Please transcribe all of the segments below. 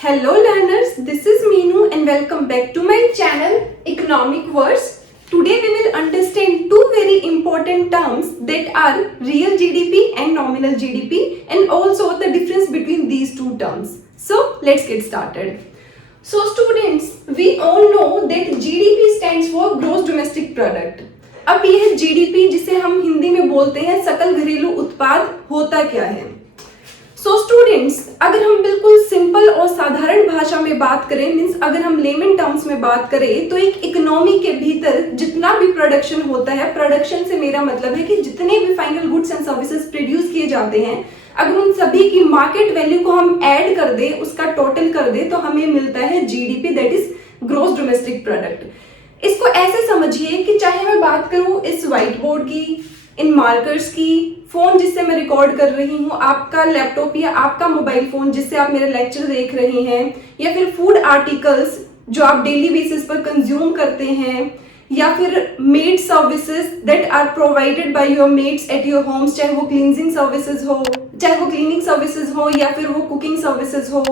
Hello learners, this is Meenu and welcome back to my channel Economic Words. Today we will understand two very important terms that are real GDP and nominal GDP and also the difference between these two terms. So let's get started. So students, we all know that GDP stands for Gross Domestic Product. अब यह GDP जिसे हम हिंदी में बोलते हैं सकल घरेलू उत्पाद होता क्या है? सो स्टूडेंट्स, अगर हम बिल्कुल सिंपल और साधारण भाषा में बात करें, मीन्स अगर हम लेमन टर्म्स में बात करें, तो एक इकोनॉमी के भीतर जितना भी प्रोडक्शन होता है, प्रोडक्शन से मेरा मतलब है कि जितने भी final goods and services produce किए जाते हैं, अगर उन सभी की मार्केट वैल्यू को हम ऐड कर दे, उसका टोटल कर दे, तो हमें मिलता है GDP, that is gross domestic product. इसको ऐसे समझिए कि चाहे मैं बात करूं इस व्हाइट बोर्ड की, इन मार्कर्स की, फोन जिससे मैं रिकॉर्ड कर रही हूँ, आपका लैपटॉप या आपका मोबाइल फोन जिससे आप मेरे लेक्चर देख रहे हैं, या फिर फूड आर्टिकल्स जो आप डेली बेसिस पर कंज्यूम करते हैं, या फिर maid services that are provided by your maids at your homes, चाहे वो क्लींजिंग सर्विसेज हो, चाहे वो क्लीनिंग सर्विसेज हो, या फिर वो कुकिंग सर्विसेज हो,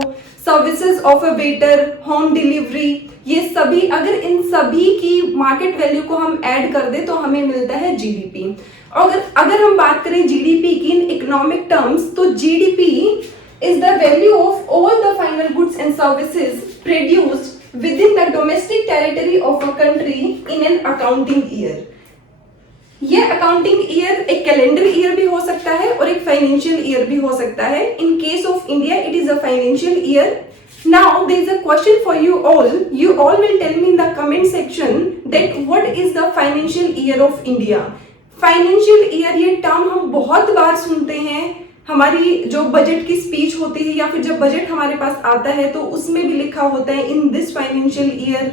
services of a waiter, home delivery, ये सभी, अगर इन सभी की मार्केट वैल्यू को हम ऐड कर दे तो हमें मिलता है जीडीपी। अगर हम बात करें जीडीपी की इन इकोनॉमिक टर्म्स, तो GDP is the value of all the final goods and services produced with in the domestic territory of a country in an accounting year. यह अकाउंटिंग ईयर एक calendar year भी हो सकता है और एक financial year भी हो सकता है। In case of India it is a financial year. Now there is a question for you all. You all will tell me in the comment section that what is the financial year of India. Financial year ये term हम बहुत बार सुनते हैं, हमारी जो budget की speech होती है या फिर जब बजट हमारे पास आता है तो उसमें भी लिखा होता है इन दिस फाइनेंशियल ईयर।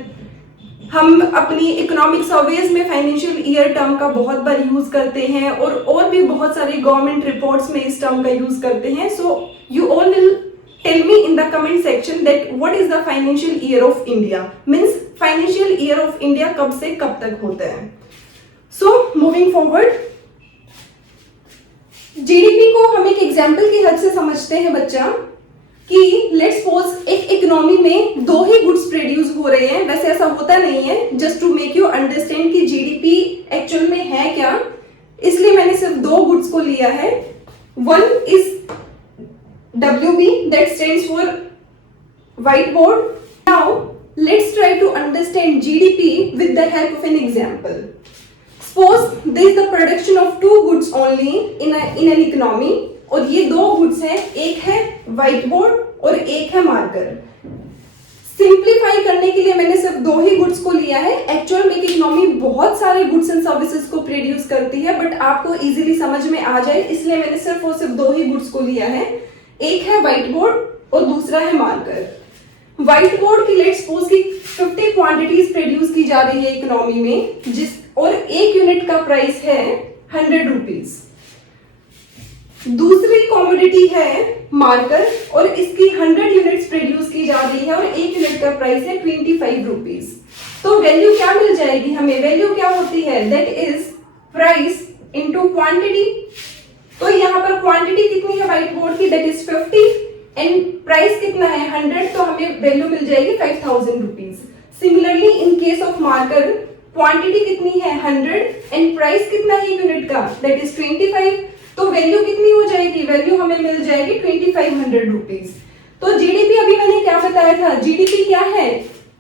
हम अपनी इकोनॉमिक सर्वेज में फाइनेंशियल ईयर टर्म का बहुत बार यूज करते हैं और भी बहुत सारे गवर्नमेंट रिपोर्ट्स में इस टर्म का यूज करते हैं। So you all will tell me in the comment section that what is the financial year of India, means financial year of India कब से कब तक होता है। So moving forward, GDP को हम एक एग्जाम्पल की हद से समझते हैं बच्चा, कि लेट्स सपोज एक इकोनॉमी में दो ही गुड्स प्रोड्यूस हो रहे हैं। वैसे ऐसा होता नहीं है, just to make you understand कि जीडीपी एक्चुअल में है क्या, इसलिए मैंने सिर्फ दो गुड्स को लिया है। One is WB, that stands for whiteboard. Now let's try to understand GDP with the help of an example. Suppose there is the production of two goods only in an economy, और ये दो goods हैं, एक है whiteboard और एक है marker. Simplify करने के लिए मैंने सिर्फ दो ही गुड्स को लिया है। एक्चुअल में इकोनॉमी बहुत सारे गुड्स एंड सर्विसेज को प्रोड्यूस करती है, बट आपको इजीली समझ में आ जाए इसलिए मैंने सिर्फ दो ही गुड्स को लिया है। एक है व्हाइट बोर्ड और दूसरा है मार्कर। व्हाइट बोर्ड की लेट्स सपोज की 50 क्वांटिटीज प्रोड्यूस की जा रही है इकोनॉमी में, और एक यूनिट का प्राइस है 100 रुपीज। दूसरी कमोडिटी है मार्कर और इसकी 100 यूनिट्स प्रोड्यूस की जा रही है और एक यूनिट का प्राइस है 25 रुपीज। तो वैल्यू क्या मिल जाएगी हमें? वैल्यू क्या होती है? That is price into quantity. तो यहाँ पर क्वांटिटी कितनी है व्हाइट बोर्ड की? दैट इज 50 एंड प्राइस कितना है 100, तो हमें वैल्यू मिल जाएगी 5000 rupees. Similarly in case of marker, quantity कितनी है 100 एंड प्राइस कितना है यूनिट का? दैट इज 25, तो वैल्यू कितनी हो जाएगी? वैल्यू हमें मिल जाएगी 2500 रुपीज। तो जीडीपी अभी मैंने क्या बताया था? जीडीपी क्या है?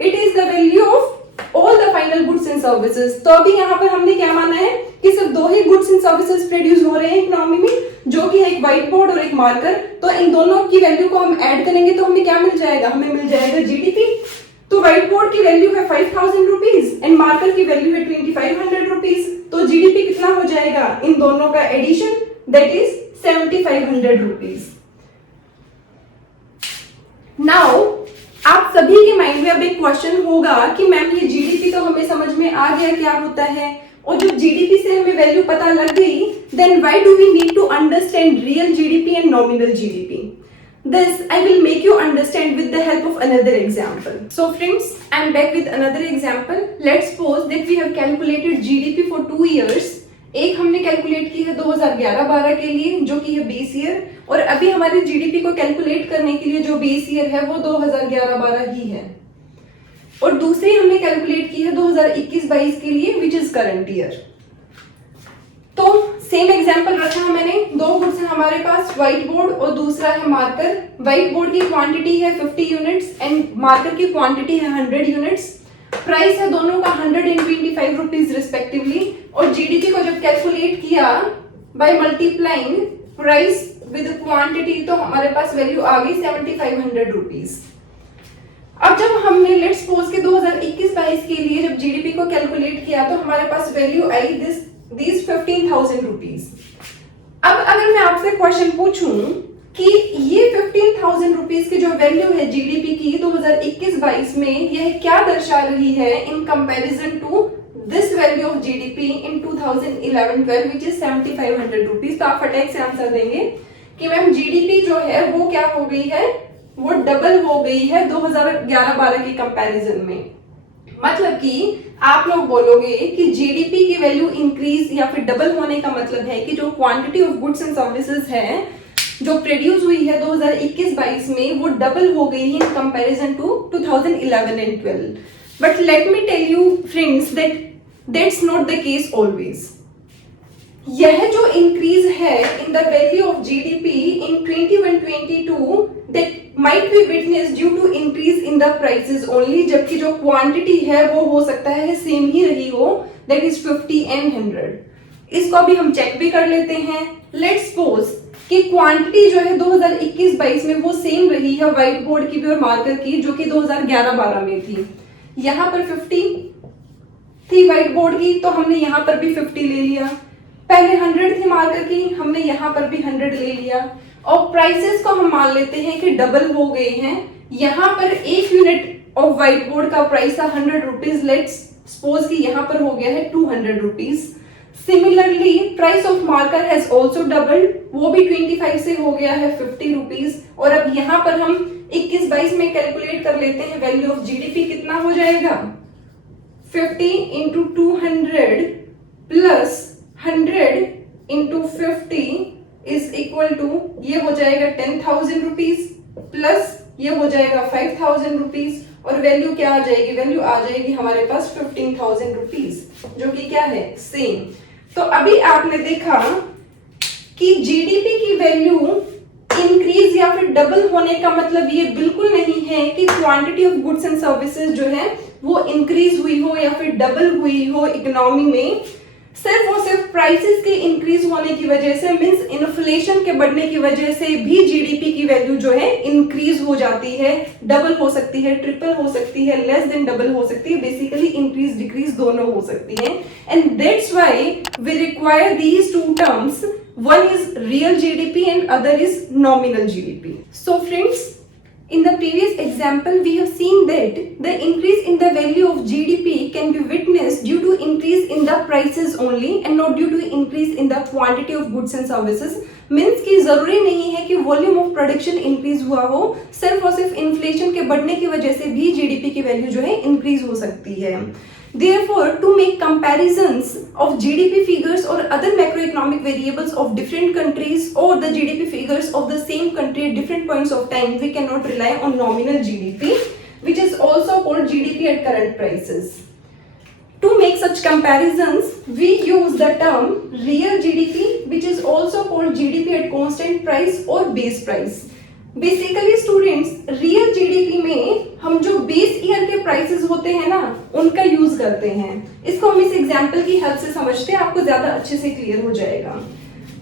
It is the value of all the final goods and services. तो अभी यहाँ पर हमने क्या माना है कि सिर्फ दो ही गुड्स एंड सर्विसेज प्रोड्यूस हो रहे हैं इकोनॉमी में, जो कि है एक व्हाइट बोर्ड और एक मार्कर। तो इन दोनों की वैल्यू को हम ऐड करेंगे तो हमें क्या मिल जाएगा? हमें मिल जाएगा जीडीपी। तो व्हाइट बोर्ड की वैल्यू है 5000 रुपीज एंड मार्कर की वैल्यू है 2500 रुपीज। तो जीडीपी कितना हो जाएगा इन दोनों का addition? That is 7500 rupees. Now आप सभी के माइंड में अब एक क्वेश्चन होगा कि मैम ये जीडीपी तो हमें समझ में आ गया क्या होता है, और जब जीडीपी से हमें वैल्यू पता लग गई, then why do we need to understand real GDP and nominal GDP? This I will make you understand with the help of another example. So friends, I am back with another example. Let's suppose that we have calculated GDP for 2 years एक हमने calculate की है 2011-12 के लिए जो कि है base year, और अभी हमारे जीडीपी को कैलकुलेट करने के लिए जो बेस ईयर है वो 2011-12 ही है, और दूसरी हमने कैलकुलेट की है 2021-22 के लिए विच इज करंट ईयर। तो सेम एग्जांपल रखा है मैंने, दो गुड्स हैं हमारे पास, व्हाइट बोर्ड और दूसरा है मार्कर। व्हाइट बोर्ड की क्वांटिटी है 50 यूनिट्स एंड मार्कर की क्वांटिटी है 100 यूनिट्स। प्राइस है दोनों का 125 रुपीज रिस्पेक्टिवली, और जीडीपी को जब कैलकुलेट किया by multiplying price with quantity तो हमारे पास वैल्यू आ गई 7500 रुपीज। अब जब हमने लेट्स सपोज के 2021-22 के लिए जब जीडीपी को कैलकुलेट किया तो हमारे पास वैल्यू आई these 15,000 रुपीज। अब अगर मैं आपसे क्वेश्चन पूछूं कि ये 15,000 रुपीज की जो वैल्यू है जीडीपी की 2021-22 में यह क्या दर्शा रही है in comparison to this value of GDP in 2011-12 which is 7500 rupees, तो आप फटाक से आंसर देंगे कि मैम जीडीपी जो है वो क्या हो गई है, वो डबल हो गई है 2011-12 के कंपैरिजन में। मतलब कि आप लोग बोलोगे कि जीडीपी की वैल्यू इंक्रीज या फिर डबल होने का मतलब है कि जो quantity of goods and services है जो प्रोड्यूस हुई है 2021-22 में वो डबल हो गई है in comparison to 2011 and 12। But let me tell you friends that's not the case always. यह जो इंक्रीज है in the value of GDP in 21-22 that might be witnessed due to increase in the prices only, जबकि जो quantity है वो हो सकता है सेम ही रही हो, that is 50 and 100। इसको अभी हम चेक भी कर लेते हैं। लेट्स सपोज कि क्वांटिटी जो है 2021-22 में वो सेम रही है व्हाइट बोर्ड की भी और मार्कर की जो कि 2011-12 में थी। यहाँ पर 50 थी व्हाइट बोर्ड की तो हमने यहाँ पर भी 50 ले लिया, पहले 100 थी मार्कर की हमने यहाँ पर भी 100 ले लिया, और प्राइसेस को हम मान लेते हैं कि डबल हो गए हैं। यहाँ पर एक यूनिट ऑफ व्हाइट बोर्ड का प्राइस था 100 रुपीज, लेट्स सपोज कि यहाँ पर हो गया है 200 rupees. Similarly price of marker has also doubled, वो भी 25 से हो गया है 50 रुपीज। और अब यहाँ पर हम 21-22 में कैलकुलेट कर लेते हैं वैल्यू ऑफ जीडीपी कितना हो जाएगा, 50 into 200 plus 100 into 50 is equal to ये हो जाएगा 10,000 रुपीज प्लस ये हो जाएगा 5,000 रुपीज, और वैल्यू क्या आ जाएगी, वैल्यू आ जाएगी हमारे पास 15,000 रुपीज जो कि क्या है सेम। तो अभी आपने देखा कि जीडीपी की वैल्यू इंक्रीज या फिर डबल होने का मतलब ये बिल्कुल नहीं है कि quantity of goods and services जो है वो इंक्रीज हुई हो या फिर डबल हुई हो इकोनॉमी में। सिर्फ और सिर्फ प्राइसेस के इंक्रीज होने की वजह से मींस इन्फ्लेशन के बढ़ने की वजह से भी जीडीपी की वैल्यू जो है इंक्रीज हो जाती है, डबल हो सकती है, ट्रिपल हो सकती है, लेस देन डबल हो सकती है, बेसिकली इंक्रीज डिक्रीज दोनों हो सकती है। And that's why we require these two terms, one is real GDP and other is nominal GDP. So friends, in the previous example we have seen that the increase in the value of GDP can be witnessed due to increase in the prices only and not due to increase in the quantity of goods and services। Means कि जरूरी नहीं है कि volume of production increase हुआ हो, सिर्फ और सिर्फ इन्फ्लेशन के बढ़ने की वजह से भी जीडीपी की वैल्यू जो है इंक्रीज हो सकती है। Therefore, to make comparisons of GDP figures or other macroeconomic variables of different countries or the GDP figures of the same country at different points of time, we cannot rely on nominal GDP, which is also called GDP at current prices. To make such comparisons, we use the term real GDP, which is also called GDP at constant price or base price. Basically students, real GDP में हम जो base year के prices होते हैं ना उनका use करते हैं। इसको हम इस एग्जांपल की हेल्प से समझते हैं, आपको ज्यादा अच्छे से क्लियर हो जाएगा।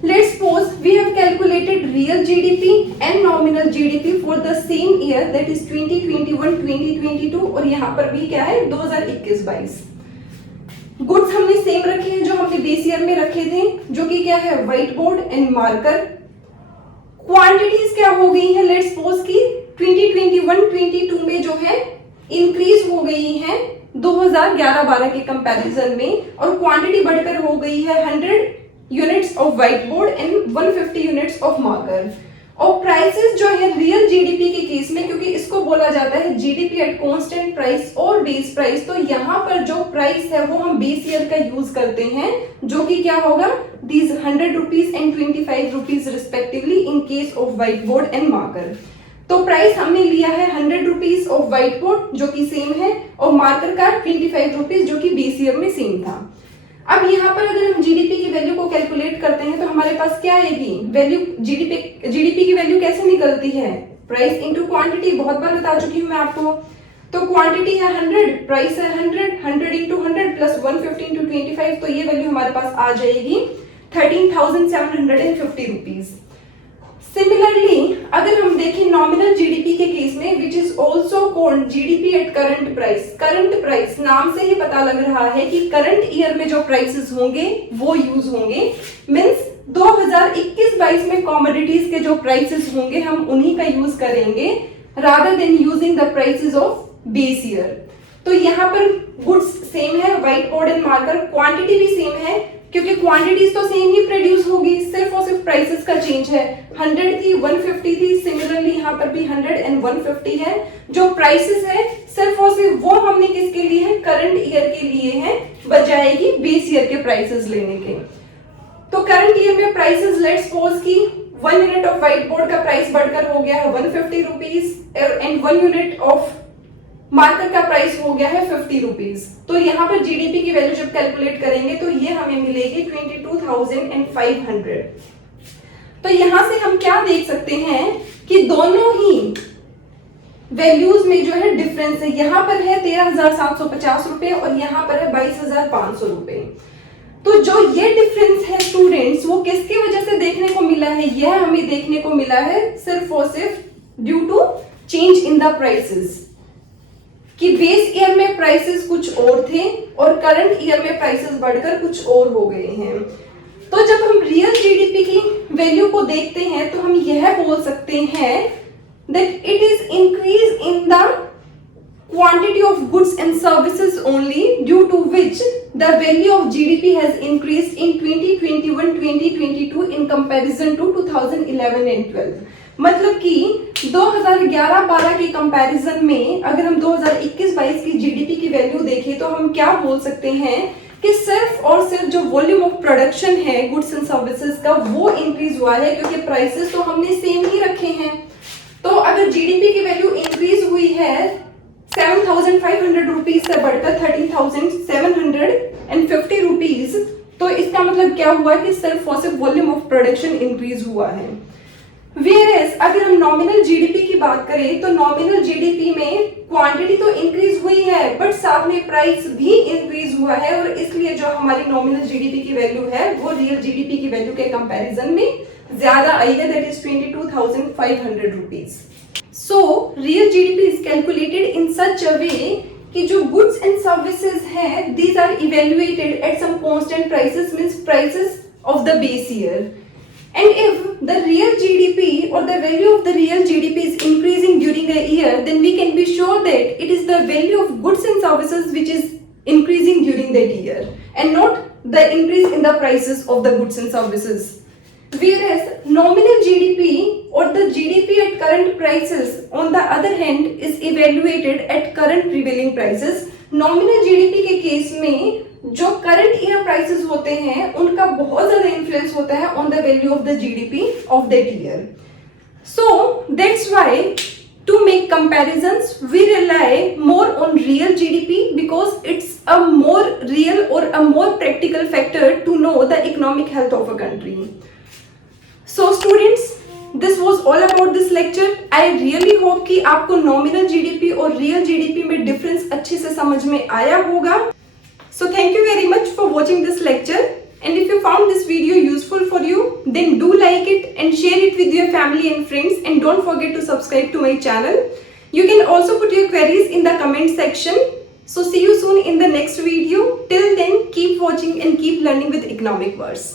Let's suppose we have calculated real GDP and nominal GDP for the same year that is 2021-2022, और यहाँ पर भी क्या है 2021-22। गुड्स हमने सेम रखे हैं जो हमने बेस ईयर में रखे थे, जो कि क्या है white board and marker. Quantities क्या हो गई है, लेट्स सपोज कि 2021-22 में जो है इंक्रीज हो गई है 2011-12 के कंपैरिजन में, और क्वांटिटी बढ़कर हो गई है 100 units of white board and 150 units of marker. और प्राइसेस जो है रियल जीडीपी के केस में, क्योंकि इसको बोला जाता है जीडीपी एट कांस्टेंट प्राइस और बेस प्राइस, तो यहाँ पर जो प्राइस है वो हम बेस ईयर का यूज करते हैं, जो कि क्या होगा, these 100 rupees and 25 rupees respectively in case of white board and marker. तो प्राइस हमने लिया है 100 रुपीज ऑफ व्हाइट बोर्ड जो कि सेम है, और मार्कर का 25 रुपीज जो कि बेस ईयर में सेम था। अब यहाँ पर अगर हम जीडीपी की वैल्यू को कैलकुलेट करते हैं तो हमारे पास क्या आएगी वैल्यू, जीडीपी की वैल्यू कैसे निकलती है, प्राइस इनटू क्वांटिटी। बहुत बार बता चुकी हूँ मैं आपको। तो क्वांटिटी है 100, प्राइस है 100 इंटू 100 प्लस 150 इंटू 25, तो ये वैल्यू हमारे पास आ जाएगी 13,750 रुपीज। सिमिलरली अगर हम देखें नॉमिनल जीडीपी के केस में, which is also called GDP at current price. Current price नाम से ही पता लग रहा है कि करंट ईयर में जो प्राइसेस होंगे वो यूज होंगे, मीन्स 2021-22 में कॉमोडिटीज के जो प्राइसेस होंगे हम उन्हीं का यूज करेंगे rather than using the prices of base year. तो यहाँ पर गुड्स सेम है, white board and marker, quantity भी सेम है क्योंकि क्वांटिटीज तो सेम ही प्रोड्यूस होगी, सिर्फ और सिर्फ प्राइसेस का चेंज है। 100 थी 150 थी, सिमिलरली यहाँ पर भी 100 एंड 150 है। जो प्राइसेस है सिर्फ और सिर्फ वो हमने किसके लिए है, करंट ईयर के लिए है, बजाय कि बेस ईयर के प्राइसेस लेने के। तो करंट ईयर में प्राइसेस लेट्स सपोज की 1 यूनिट ऑफ व्हाइट बोर्ड का प्राइस बढ़कर हो गया है 150 rupees and 1 unit of marker का प्राइस हो गया है 50 रुपीज। तो यहाँ पर जीडीपी की वैल्यू जब कैलकुलेट करेंगे तो ये हमें मिलेगी 22,500। तो यहां से हम क्या देख सकते हैं कि दोनों ही वैल्यूज में जो है डिफरेंस है। यहाँ पर है 13,750 रुपए और यहाँ पर है 22,500 रुपए। तो जो ये डिफरेंस है स्टूडेंट्स, वो किसकी वजह से देखने को मिला है, यह हमें देखने को मिला है सिर्फ और सिर्फ due to change in the prices, कि बेस ईयर में प्राइसेस कुछ और थे और करंट ईयर में प्राइसेस बढ़कर कुछ और हो गए हैं। तो जब हम रियल जीडीपी की वैल्यू को देखते हैं तो हम यह बोल सकते हैं that it is increase in the quantity of goods and services only, due to which the value of GDP has increased in 2021-2022 in comparison to 2011 and 12। मतलब कि 2011-12 के कंपैरिजन में अगर हम 2021-22 की जीडीपी की वैल्यू देखें तो हम क्या बोल सकते हैं कि सिर्फ और सिर्फ जो वॉल्यूम ऑफ प्रोडक्शन है गुड्स एंड सर्विसेज का वो इंक्रीज हुआ है, क्योंकि प्राइसेस तो हमने सेम ही रखे हैं। तो अगर जीडीपी की वैल्यू इंक्रीज हुई है 7,500 रुपीज से बढ़कर 13,750 रुपीज, तो इसका मतलब क्या हुआ कि सिर्फ और सिर्फ वॉल्यूम ऑफ प्रोडक्शन इंक्रीज हुआ है। Whereas अगर हम नॉमिनल जीडीपी की बात करें तो नॉमिनल जीडीपी में क्वांटिटी तो इंक्रीज हुई है बट साथ में प्राइस भी इंक्रीज हुआ है, और इसलिए जो हमारी नॉमिनल जीडीपी की वैल्यू है वो रियल जीडीपी की वैल्यू के कंपैरिजन में ज्यादा आई है, that is 22,500 rupees. So real GDP is calculated in such a way कि जो गुड्स एंड सर्विसेज है these are evaluated at some constant prices, means prices of the base year. And if the real GDP or the value of the real GDP is increasing during a year, then we can be sure that it is the value of goods and services which is increasing during that year and not the increase in the prices of the goods and services. Whereas nominal GDP or the GDP at current prices on the other hand is evaluated at current prevailing prices. Nominal GDP के case में जो current year prices होते हैं उनका बहुत ज्यादा influence होता है on the value of the GDP of that year. So that's why to make comparisons we rely more on real GDP because it's a more real और a more practical factor to know the economic health of a country. So students, this was all about this lecture. I really hope कि आपको nominal GDP और real GDP में difference अच्छे से समझ में आया होगा। So thank you very much for watching this lecture, and if you found this video useful for you, then do like it and share it with your family and friends, and don't forget to subscribe to my channel. You can also put your queries in the comment section. So see you soon in the next video. Till then, keep watching and keep learning with Economic Verse.